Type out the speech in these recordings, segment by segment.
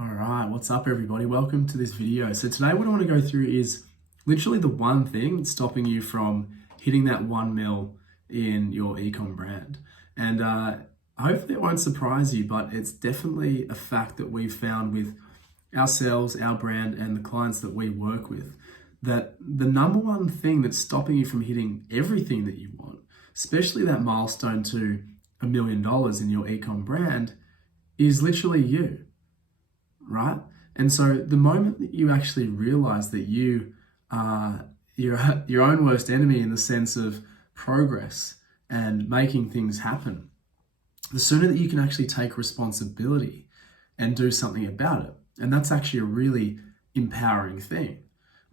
All right, what's up everybody? Welcome to this video. So today what I want to go through is literally the one thing that's stopping you from hitting that 1 mil in your Ecom brand. And hopefully it won't surprise you, but it's definitely a fact that we've found with ourselves, our brand, and the clients that we work with, that the number one thing that's stopping you from hitting everything that you want, especially that milestone to $1 million in your Ecom brand, is literally you. Right? And so the moment that you actually realize that you are your own worst enemy in the sense of progress and making things happen, the sooner that you can actually take responsibility and do something about it. And that's actually a really empowering thing.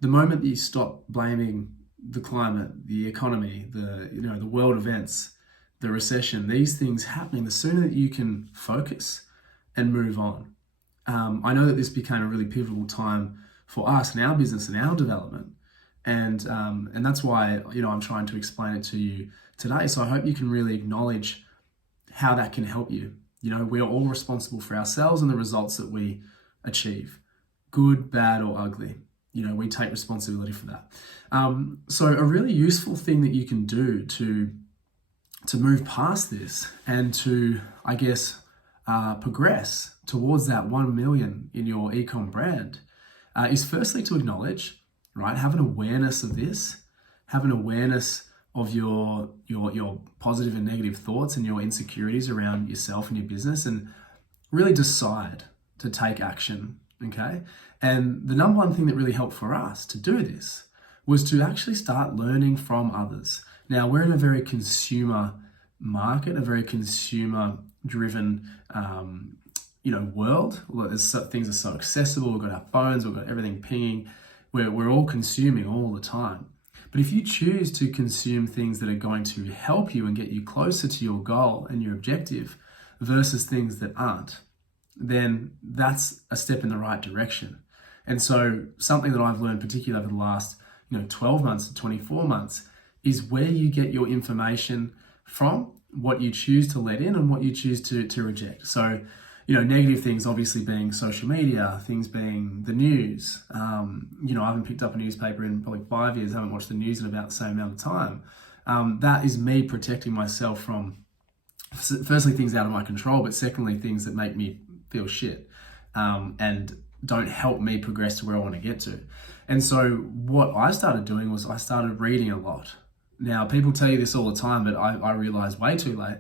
The moment that you stop blaming the climate, the economy, the world events, the recession, these things happening, the sooner that you can focus and move on. I know that this became a really pivotal time for us and our business and our development, and that's why I'm trying to explain it to you today. So I hope you can really acknowledge how that can help you. We're all responsible for ourselves and the results that we achieve, good, bad, or ugly. We take responsibility for that. So a really useful thing that you can do to move past this and to, I guess, progress towards that 1 million in your Ecom brand is firstly to acknowledge, right? Have an awareness of this, have an awareness of your positive and negative thoughts and your insecurities around yourself and your business, and really decide to take action, okay? And the number one thing that really helped for us to do this was to actually start learning from others. Now, we're in a very consumer market, a very consumer driven world. Things are so accessible. We've got our phones, we've got everything pinging. We're all consuming all the time. But if you choose to consume things that are going to help you and get you closer to your goal and your objective versus things that aren't, then that's a step in the right direction. And so something that I've learned, particularly over the last 12 months to 24 months, is where you get your information from, what you choose to let in and what you choose to reject. So, negative things obviously being social media, things being the news. I haven't picked up a newspaper in probably 5 years, I haven't watched the news in about the same amount of time. That is me protecting myself from, firstly, things out of my control, but secondly, things that make me feel shit and don't help me progress to where I want to get to. And so what I started doing was I started reading a lot. Now, people tell you this all the time, but I realized way too late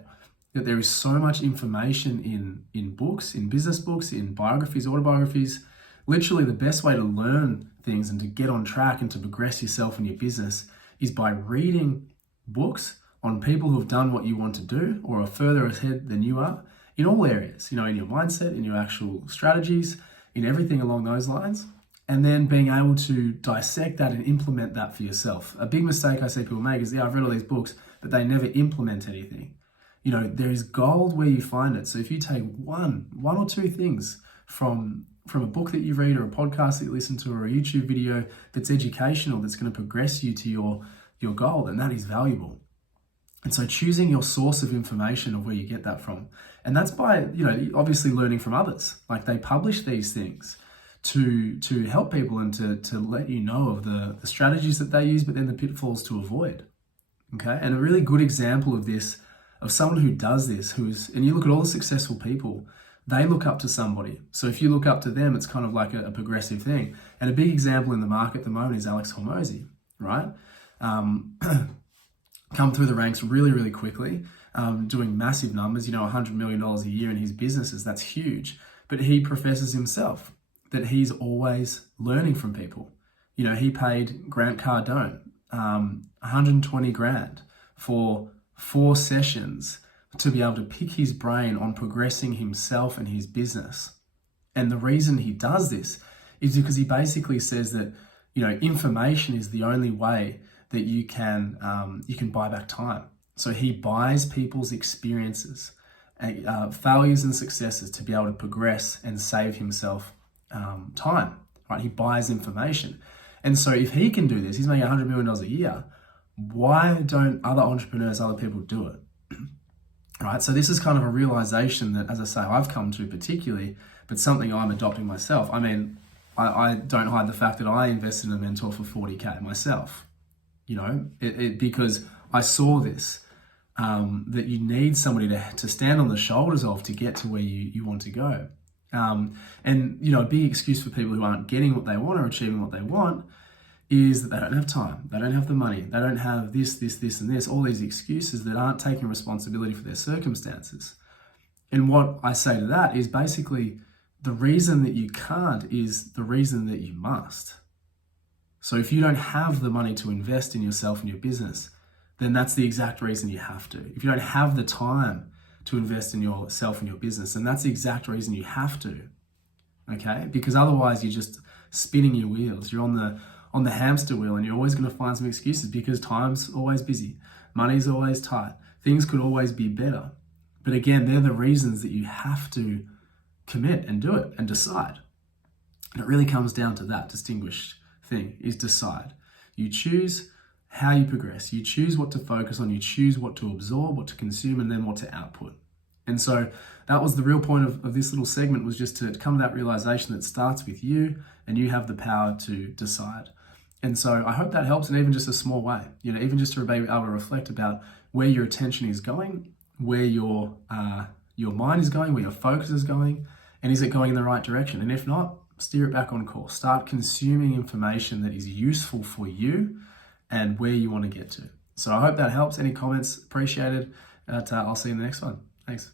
that there is so much information in books, in business books, in biographies, autobiographies. Literally the best way to learn things and to get on track and to progress yourself and your business is by reading books on people who have done what you want to do or are further ahead than you are in all areas, in your mindset, in your actual strategies, in everything along those lines. And then being able to dissect that and implement that for yourself. A big mistake I see people make is, I've read all these books, but they never implement anything. There is gold where you find it. So if you take one or two things from a book that you read or a podcast that you listen to or a YouTube video that's educational, that's going to progress you to your goal, then that is valuable. And so choosing your source of information of where you get that from. And that's by, obviously learning from others. Like, they publish these things to help people and to let you know of the strategies that they use, but then the pitfalls to avoid. Okay. And a really good example of this, of someone who does this, and you look at all the successful people, they look up to somebody. So if you look up to them, it's kind of like a progressive thing. And a big example in the market at the moment is Alex Hormozi, right? Come through the ranks really, really quickly, doing massive numbers, $100 million a year in his businesses. That's huge. But he professes himself that he's always learning from people. He paid Grant Cardone $120,000 for 4 sessions to be able to pick his brain on progressing himself and his business. And the reason he does this is because he basically says that, information is the only way that you can buy back time. So he buys people's experiences, failures and successes to be able to progress and save himself time, right? He buys information. And so if he can do this, he's making $100 million a year. Why don't other entrepreneurs, other people do it? right? So this is kind of a realization that, as I say, I've come to particularly, but something I'm adopting myself. I mean, I don't hide the fact that I invested in a mentor for 40K myself, you know, because I saw this, that you need somebody to stand on the shoulders of to get to where you want to go. And, you know, a big excuse for people who aren't getting what they want or achieving what they want is that they don't have time, they don't have the money, they don't have this, and this, all these excuses that aren't taking responsibility for their circumstances. And what I say to that is basically the reason that you can't is the reason that you must. So if you don't have the money to invest in yourself and your business, then that's the exact reason you have to. If you don't have the time to invest in yourself and your business, then that's the exact reason you have to. Okay? Because otherwise you're just spinning your wheels. You're on the hamster wheel, and you're always going to find some excuses because time's always busy, money's always tight, things could always be better. But again, they're the reasons that you have to commit and do it and decide. And it really comes down to that distinguished thing, is decide. You choose how you progress, you choose what to focus on, you choose what to absorb, what to consume, and then what to output. And so that was the real point of this little segment, was just to come to that realization that starts with you, and you have the power to decide. And so I hope that helps in even just a small way, you know, even just to be able to reflect about where your attention is going, where your mind is going, where your focus is going, and is it going in the right direction? And if not, steer it back on course. Start consuming information that is useful for you and where you want to get to. So I hope that helps. Any comments, appreciated. I'll see you in the next one. Thanks.